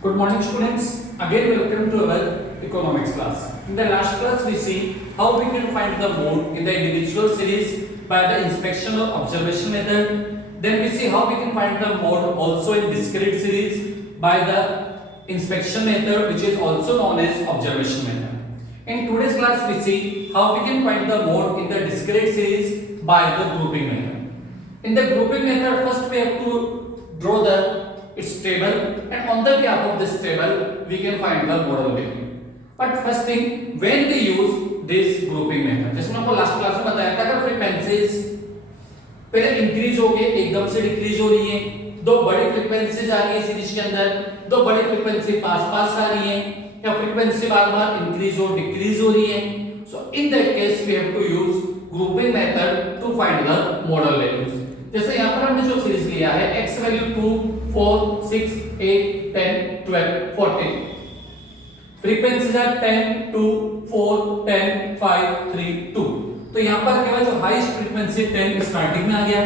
Good morning students. Again welcome to our economics class. In the last class we see how we can find the mode in the individual series by the inspection or observation method. Then we see how we can find the mode also in discrete series by the inspection method, which is also known as observation method. In today's class we see how we can find the mode in the discrete series by the grouping method. In the grouping method, first we have to draw its table, and on the behalf of this table we can find the model value. But first thing, when we use this grouping method, जैसे मैंने आपको last class में बताया था, अगर frequencies पहले increase हो गए, एकदम से डिक्रीज हो रही है, दो बड़ी फ्रीक्वेंसीज आ रही है सीरीज के अंदर, दो बड़ी फ्रीक्वेंसी पास-पास आ रही है, या फ्रीक्वेंसी बार-बार इंक्रीज और डिक्रीज हो रही है, so in that case we have to use grouping method to find the model values. जैसे यहाँ पर हमने जो सीरीज लिया है x वैल्यू 2 4 6 8 10 12 14, फ्रीक्वेंसीज आर 10 2 4 10 5 3 2. तो यहाँ पर क्या है, जो हाईएस्ट फ्रीक्वेंसी 10 स्टार्टिंग में आ गया,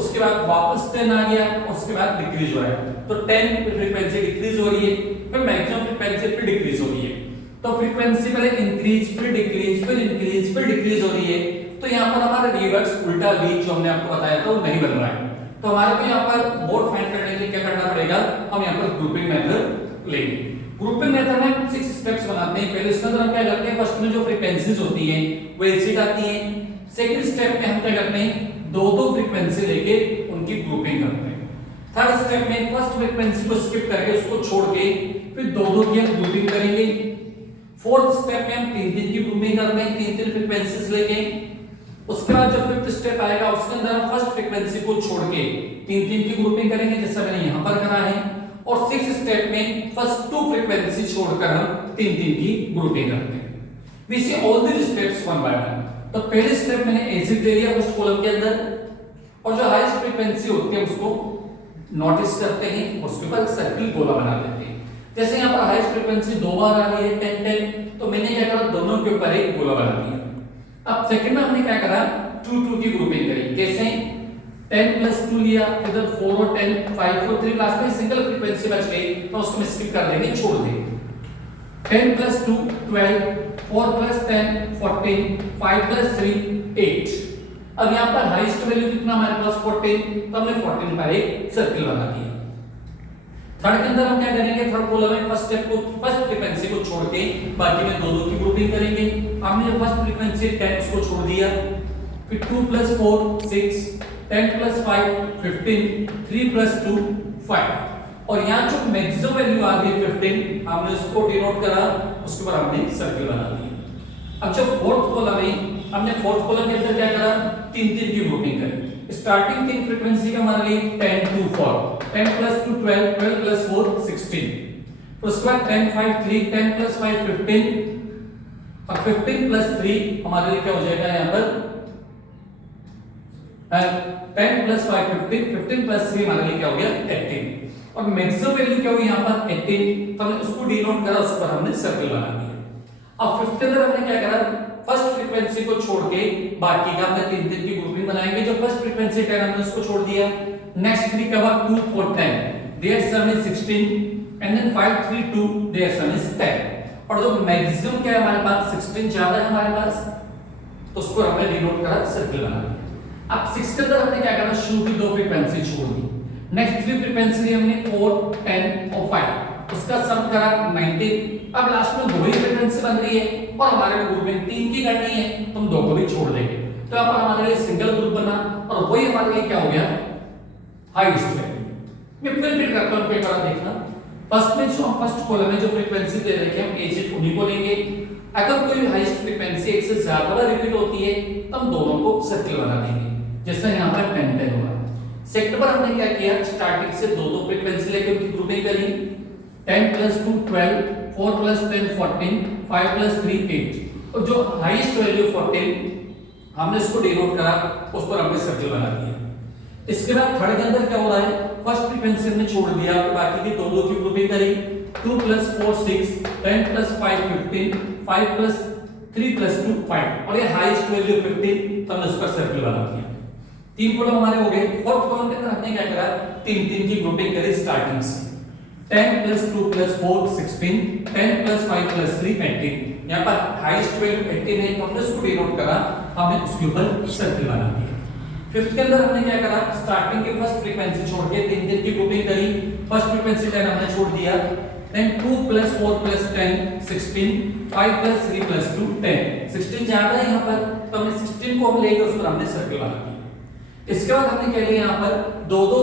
उसके बाद वापस 10 आ गया, उसके बाद डिक्रीज हो रहा है. तो 10 फ्रीक्वेंसी डिक्रीज हो रही है, फिर मैक्सिमम फ्रीक्वेंसी फिर डिक्रीज हो रही है. तो फ्रीक्वेंसी पहले इंक्रीज फिर डिक्रीज फिर इंक्रीज फिर डिक्रीज हो रही है. तो यहाँ पर हमारा रिवर्स उल्टा V जो हमने आपको बताया था वो नहीं बन रहा है. तो हमारे को यहाँ पर मोड फाइंड करने के लिए क्या करना पड़ेगा, हम यहाँ पर ग्रुपिंग मेथड लेंगे. ग्रुपिंग मेथड में 6 स्टेप्स बनाते हैं. पहले इसके अंदर हम क्या करते हैं, फर्स्ट में जो फ्रीक्वेंसीज होती हैं वो एसिड आती हैं. सेकंड स्टेप में हम क्या करते हैं, दो फ्रीक्वेंसी लेके उनकी ग्रुपिंग करते हैं. थर्ड स्टेप में फर्स्ट फ्रीक्वेंसी को स्किप करके उसको छोड़ के फिर दो की हम ग्रुपिंग करेंगे. फोर्थ स्टेप में हम तीन की ग्रुपिंग करते हैं, तीन फ्रीक्वेंसीज लेके. उसके बाद जो फिफ्थ स्टेप आएगा उसके अंदर हम फर्स्ट फ्रीक्वेंसी को छोड़ के तीन की ग्रुपिंग करेंगे, जैसा मैंने यहां पर करा है. और सिक्स्थ स्टेप में फर्स्ट 2 फ्रीक्वेंसी छोड़कर हम तीन की ग्रुपिंग करते हैं. We see all the steps one by one. तो पहले स्टेप मैंने एसिड ले लिया फर्स्ट कॉलम के अंदर, और जो हाईएस्ट फ्रीक्वेंसी होती है उसको नोटिस करते हैं, उसके ऊपर सर्किल गोला बना देते हैं. जैसे यहाँ पर हाईएस्ट फ्रीक्वेंसी 2 बार आ रही है 10 10, तो मैंने क्या करा, दोनों के ऊपर एक गोला बना दिया. अब सेकंड में हमने क्या करा, 2 की ग्रुपिंग करी. कैसे, 10 प्लस 2 लिया, इधर 4 और 10 5 और 3, लास्ट में सिंगल फ्रीक्वेंसी बच गई तो उसको मैं स्किप कर देंगे, छोड़ देंगे. 10 प्लस 2 12, 4 प्लस 10 14, 5 प्लस 3 8. अब यहाँ पर हाईएस्ट वैल्यू कितना हमारे पास 14, तो हमने 14 पर एक सर्किल बना दिया. थर्ड के अंदर हम क्या करेंगे, थर्ड कॉलम में फर्स्ट स्टेप को फर्स्ट फ्रीक्वेंसी को छोड़ के बाकी में दो की ग्रुपिंग करेंगे. हमने जो फर्स्ट फ्रीक्वेंसी 10 उसको छोड़ दिया, फिर 2 प्लस 4 6, 10 प्लस 5 15, 3 प्लस 2 5. और यहाँ जो मैक्सिमम वैल्यू आ गई 15, हमने उसको डिनोट करा, उसके ऊपर हमने सर्किल बना दिया. अब जो फोर्थ कॉलम है, हमने फोर्थ कॉलम के अंदर क्या करा, तीन की ग्रुपिंग करी. स्टार्टिंग तीन फ्रीक्वेंसी का हमारे लिए 10 2 4, 10 प्लस 2 12, 12 प्लस 4 16. उसके बाद 10 5 3, 10 प्लस 5 15, और 15 प्लस 3 हमारे लिए क्या हो जाएगा यहाँ पर 10 प्लस 5 15, 15 प्लस 3 हमारे लिए क्या हो गया 18. और मैक्सिमम वैल्यू क्या हुई यहाँ पर 18, तो हमने उसको डिनोट करा, उस पर हमने सर्किल बना दिया. अब फिफ्थ के अंदर हमने क्या करा, फर्स्ट फ्रीक्वेंसी को छोड़ के बाकी का हमने तीन की ग्रुपिंग बनाएंगे. जो फर्स्ट फ्रीक्वेंसी 10 हमने उसको छोड़ दिया. नेक्स्ट 3 का 2 4 10, their sum is 16, and then 5 3 2, their sum is 10. और जो मैक्सिमम क्या है हमारे पास 16 ज्यादा है हमारे पास, तो उसको हमने डिनोट करा, सर्किल बना दिया. अब 6 के अंदर हमने क्या करा, शुरू की दो फ्रीक्वेंसी छोड़ दी. नेक्स्ट 3 फ्रीक्वेंसी हमने 4 10 और 5, उसका सम करा 19. अब लास्ट में दो ही फ्रीक्वेंसी बन रही है और हमारे ग्रुप में तीन की करनी है, तो हम दो को भी छोड़ देंगे. तो यहाँ पर हमारे लिए सिंगल ग्रुप बना, और वही हमारे लिए क्या हो गया, हाईएस्ट वैल्यू. मैं फिर रिपीट करता हूं, पेपर आप देखना. फर्स्ट में जो हम फर्स्ट कॉलम में जो फ्रीक्वेंसी दे रखे हैं हम एसिड उन्हीं को लेंगे. अगर कोई हाईएस्ट फ्रीक्वेंसी एक से ज्यादा बार रिपीट होती है तो हम दोनों को सर्किल बना देंगे, जैसे यहाँ पर 10 10 हुआ. सेकंड पर हमने क्या किया, स्टार्टिंग से दो फ्रीक्वेंसी लेके उनकी ग्रुपिंग करी. 10 प्लस 2 12, 4 प्लस 10 14, 5 प्लस 3 8. और जो हाईएस्ट वैल्यू 14 हमने इसको डिनोट करा, उस पर हमने सर्किल बना दिया. इसके बाद थर्ड के अंदर क्या हो रहा है, फर्स्ट फ्रीक्वेंसी हमने छोड़ दिया, फिर बाकी की दो की ग्रुपिंग करी. 2 प्लस 4 6, 10 प्लस 5 15, 5 प्लस 3 प्लस 2 5. और ये हाईएस्ट वैल्यू 15, तो हमने उस पर सर्किल बना दिया. तीन कॉलम हमारे हो गए. फोर्थ कॉलम के अंदर हमने क्या करा, तीन की ग्रुपिंग करी स्टार्टिंग से. 10 plus 2 plus 4 16, 10 plus 5 plus 3 18। यहाँ पर हाईएस्ट वैल्यू 18 है तो हमने उसको डिनोट करा, हमने उसके ऊपर सर्कल बना दिया। फिफ्थ के अंदर हमने क्या करा, स्टार्टिंग के फर्स्ट फ्रीक्वेंसी छोड़ के तीन तीन की ग्रुपिंग करी। फर्स्ट फ्रीक्वेंसी 10 हमने छोड़ दिया, then 2 plus 4 plus 10 16, 5 plus 3 plus 2 10। 16 ज्यादा है यहाँ पर तो हमने 16 को हम लेके उस पर हमने सर्कल बना दिया। इसके बाद हमने क्या लिया, यहाँ पर दो दो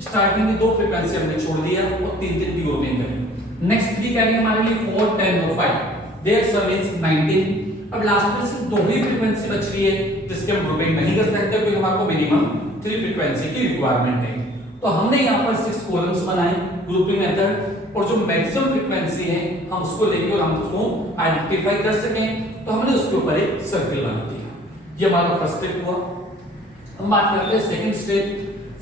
स्टार्टिंग की दो फ्रीक्वेंसी हमने छोड़ दिया और तीन तीन की ग्रुपिंग करी। नेक्स्ट की क्या लिया हमारे लिए 4 10 और 5, देयर सम इज 19। अब लास्ट में सिर्फ दो ही फ्रीक्वेंसी बच रही है जिसके हम ग्रुपिंग नहीं कर सकते क्योंकि हमारे को मिनिमम 3 फ्रीक्वेंसी की रिक्वायरमेंट है। तो हमने यहाँ पर 6 कॉलम्स बनाए ग्रुपिंग मेथड, और जो मैक्सिमम फ्रीक्वेंसी है हम उसको लेके और हम उसको आइडेंटिफाई कर सकें तो हमने उसके ऊपर एक सर्कल बना दिया। ये हमारा फर्स्ट स्टेप हुआ। हम बात करते हैं सेकंड स्टेप।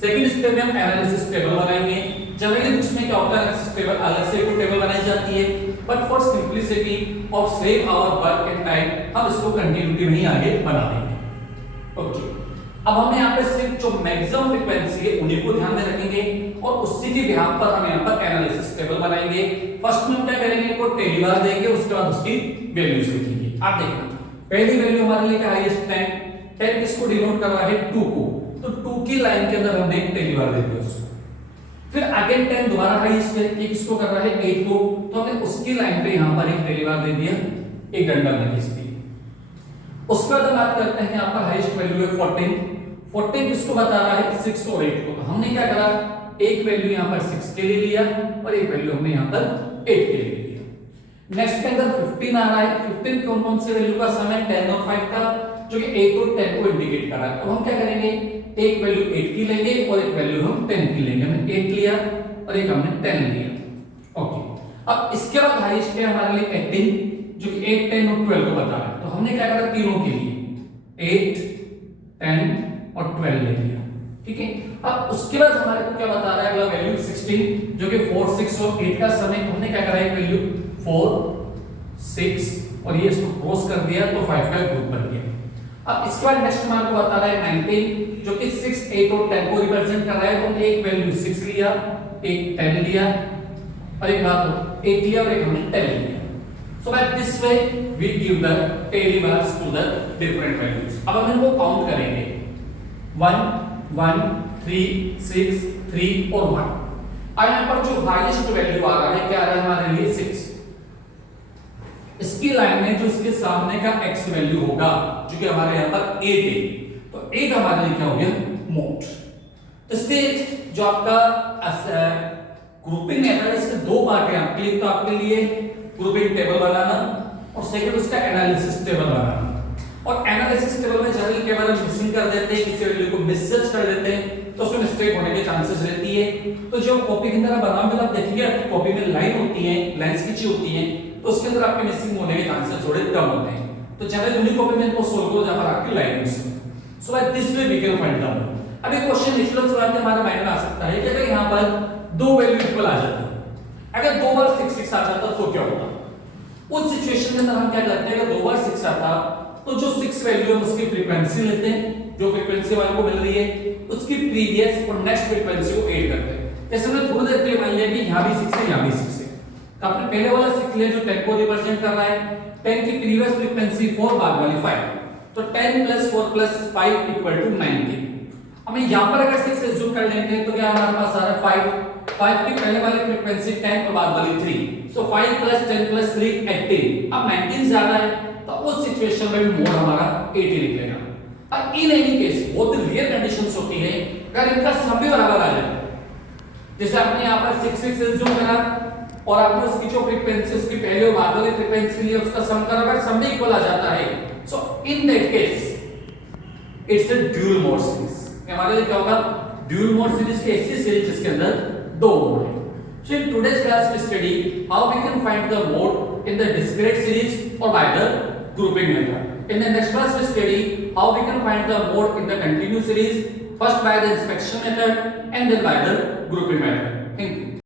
सेकंड स्टेप में हम एनालिसिस टेबल बनाएंगे। जनरली बुक्स में क्या होता है, एनालिसिस टेबल अलग से एक टेबल बनाई जाती है, but for simplicity of save our work and time हम इसको कंटिन्यूटी में ही आगे बना देंगे। ओके, अब हम यहाँ पे सिर्फ जो मैक्सिमम फ्रीक्वेंसी है उन्हीं को ध्यान में रखेंगे और उसी के बिहाफ पर हम यहाँ पर एनालिसिस टेबल बनाएंगे। फर्स्ट में हम क्या करेंगे, को टेलीबार देंगे, उसके बाद उसकी वैल्यूज लिखेंगे। आप देखना पहली वैल्यू हमारे लिए क्या है, 10 किसको डिनोट कर रहा है, 2 को, तो 2 की लाइन के अंदर हमने टेलीबार दे दिया उसको। फिर अगेन 10 दोबारा हाईएस्ट है, ये किसको कर रहा है, 8 को, तो हमने उसकी लाइन पे यहां पर एक टेलीबार दे दिया, एक डंडा हमने खींच दिया। उसके बाद हम बात करते हैं यहाँ पर हाईएस्ट वैल्यू है 14 किसको बता रहा है, 6 और 8 को। तो हमने क्या करा, एक वैल्यू यहाँ पर 6 के लिए लिया और एक वैल्यू हमने यहाँ पर 8 के लिए लिया। नेक्स्ट के अंदर 15 आ रहा है, 15 कौन कौन से वैल्यू का सम है, 10 और 5 का, जो कि 8 और 10 को इंडिकेट कर रहा है। तो हम क्या करेंगे, एक वैल्यू 8 की लेंगे और एक वैल्यू हम 10 की लेंगे। हमने 8 लिया और एक हमने 10 लिया। ओके, अब इसके बाद हाईएस्ट है हमारे लिए 18, जो कि 8 10 और 12 को बता रहा है। तो हमने क्या करा, तीनों के लिए 8 10 और 12 ले लिया। ठीक है, अब उसके बाद हमारे को क्या बता रहा है अगला वैल्यू 16, जो कि 4 6 और 8 का समय। हमने क्या करा, एक वैल्यू 4 6 और ये इसको क्रॉस कर दिया तो 5 का ग्रुप बन गया। अब इसके बाद नेक्स्ट हमारे को बता रहा है 19, जो कि 6 8 और 10 को रिप्रेजेंट कर रहा है। तो एक वैल्यू 6 लिया, एक 10 लिया और एक बात 8 लिया और एक हमने 10 लिया। So by this way we give the tally bars to the different values. अब हम इनको काउंट करेंगे 1 1 3 6 3 और 1। अब यहाँ पर जो हाईएस्ट वैल्यू आ रहा है क्या आ रहा है हमारे लिए 6। इसकी लाइन में जो इसके सामने का x वैल्यू होगा, जो कि हमारे यहाँ पर 8 है, तो 8 हमारे लिए क्या हो गया, मोड। तो इसके जो आपका ग्रुपिंग है इसके दो पार्ट है आपके लिए। तो आपके लिए ग्रुपिंग टेबल बनाना और सेकंड उसका एनालिसिस टेबल बनाना। और एनालिसिस टेबल में जनरली केवल हम मिसिंग कर देते हैं, किसी वैल्यू को मिसजज कर देते हैं तो उसमें मिस्टेक होने के चांसेस रहती है। तो जो कॉपी के अंदर बनाओगे आप देखेंगे आपकी कॉपी में लाइन होती है, लाइंस खींची होती हैं, तो उसके अंदर आपके मिसिंग होने के चांसेस थोड़े कम होते हैं। तो जनरली उन्हीं कॉपी में इनको सोल्व करो जहां पर आपकी लाइन मिस हो। So by this way we can find the mode. अब एक क्वेश्चन नेचुरल सवाल के हमारे माइंड में आ सकता है कि अगर यहां पर दो वैल्यू इक्वल आ जाती, अगर दो बार 6 6 आ जाता तो क्या होता। उस सिचुएशन में हम क्या करते हैं, अगर दो बार 6 आता तो जो 6 वैल्यू है उसकी फ्रीक्वेंसी लेते हैं, जो फ्रीक्वेंसी वाले को मिल रही है उसकी प्रीवियस और नेक्स्ट फ्रीक्वेंसी को ऐड करते हैं। जैसे हमने थोड़ी देर पहले मान लिया कि यहां भी 6 है यहां भी 6 है, तो आपने पहले वाला 6 लिया जो 10 को रिप्रेजेंट कर रहा है, 10 की प्रीवियस फ्रीक्वेंसी 4 बाद वाली 5, तो 10 + 4 + 5 = 19। हमें यहां पर अगर 6 एज्यूम कर लेंगे तो क्या हमारे पास आ रहा है 5 की पहले वाली फ्रीक्वेंसी 10 और बाद वाली 3, सो 5 + 10 + 3 18। अब 19 ज्यादा है तो उस सिचुएशन में भी मोड हमारा 80 निकलेगा। अब इन एनी केस बहुत रेयर कंडीशंस होती है अगर इनका सम भी बराबर आ जाए, जैसे आपने यहां पर 6 6 एज्यूम करा और आपने उसकी जो फ्रीक्वेंसी उसकी पहले और बाद वाली फ्रीक्वेंसी ली उसका सम करा, अगर सम भी इक्वल आ जाता है so in that case it's a dual mode series. हमारे लिए क्या होगा, ड्यूल मोड सीरीज की ऐसी सीरीज जिसके अंदर दो मोड है। So in today's class we study how we can find the mode in the discrete series or by the grouping method. In the next class we study how we can find the mode in the continuous series, first by the inspection method and then by the grouping method. Thank you.